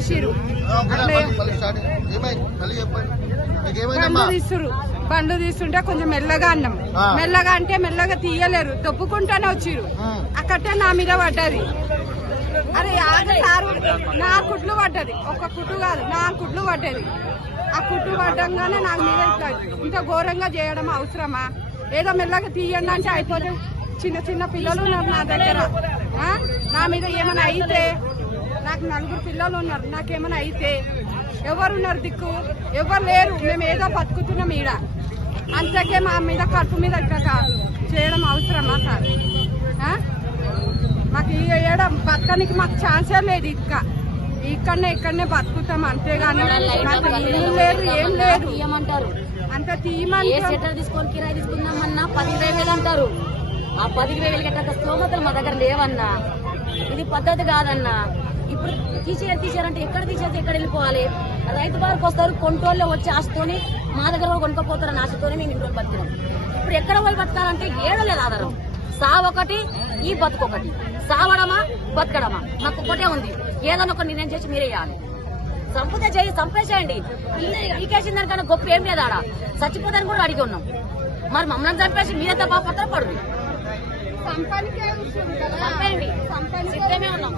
తీసేసిరు, బండ్లు తీస్తుంటే కొంచెం మెల్లగా అన్నాం. మెల్లగా అంటే మెల్లగా తీయలేరు, తొప్పుకుంటానే వచ్చిరు. అక్కడే నా మీద పడ్డది. అరే సారు 4 కుట్లు పడ్డది, ఒక్క కుట్టు కాదు 4 కుట్లు పడ్డది. ఆ కుట్టు పడ్డంగానే నాకు మీద ఇంత ఘోరంగా చేయడం అవసరమా? ఏదో మెల్లగా తీయండి అంటే అయిపోతే. చిన్న చిన్న పిల్లలు ఉన్నారు నా దగ్గర. నా మీద ఏమైనా అయితే, నాకు 4 పిల్లలు ఉన్నారు, నాకేమైనా అయితే ఎవరున్నారు దిక్కు? ఎవరు లేరు. మేము ఏదో బతుకుతున్నాం ఈడ. అంతకే మా మీద కడుపు మీద చేయడం అవసరమా సార్? మాకు ఏడం బతకనికి మాకు ఛాన్సే లేదు. ఇక్కడనే బతుకుతాం అంతేగాని మాకు ఇల్లు లేదు, ఏం లేదు. అంత తీయమని తీసుకొని కిరాయి తీసుకుందామన్నా 10,000 అంటారు. ఆ 10,000 కట్ట స్తోమతలు మా దగ్గర లేవన్నా. ఇది పద్ధతి కాదన్నా. ఇప్పుడు తీసేయారంటే ఎక్కడ తీసేస్తే ఎక్కడ వెళ్ళిపోవాలి? రైతు బారికి వస్తారు, కొంటోళ్ళే వచ్చి ఆశతోని మా దగ్గర కూడా కొనుక్కోపోతారని ఆశతోనే మేము ఇంట్లో బతికినాం. ఇప్పుడు ఎక్కడ పోయి బతకాలంటే ఏడలేదు ఆధారం. సావొకటి, ఈ బతుకొకటి. సావడమా బతకడమా మాకు ఒకటే ఉంది. ఏదైనా ఒక నిర్ణయం చేసి మీరే చేయాలి. చంపేసేయండి. ఈకేసిన దానికన్నా గొప్ప ఏం లేదు. ఆడ చచ్చిపోతాని కూడా అడిగి ఉన్నాం. మరి మమ్మల్ని చంపేసి మీరంతా బాపత్ర పడు చంపేయండి. సిద్ధమే ఉన్నాం.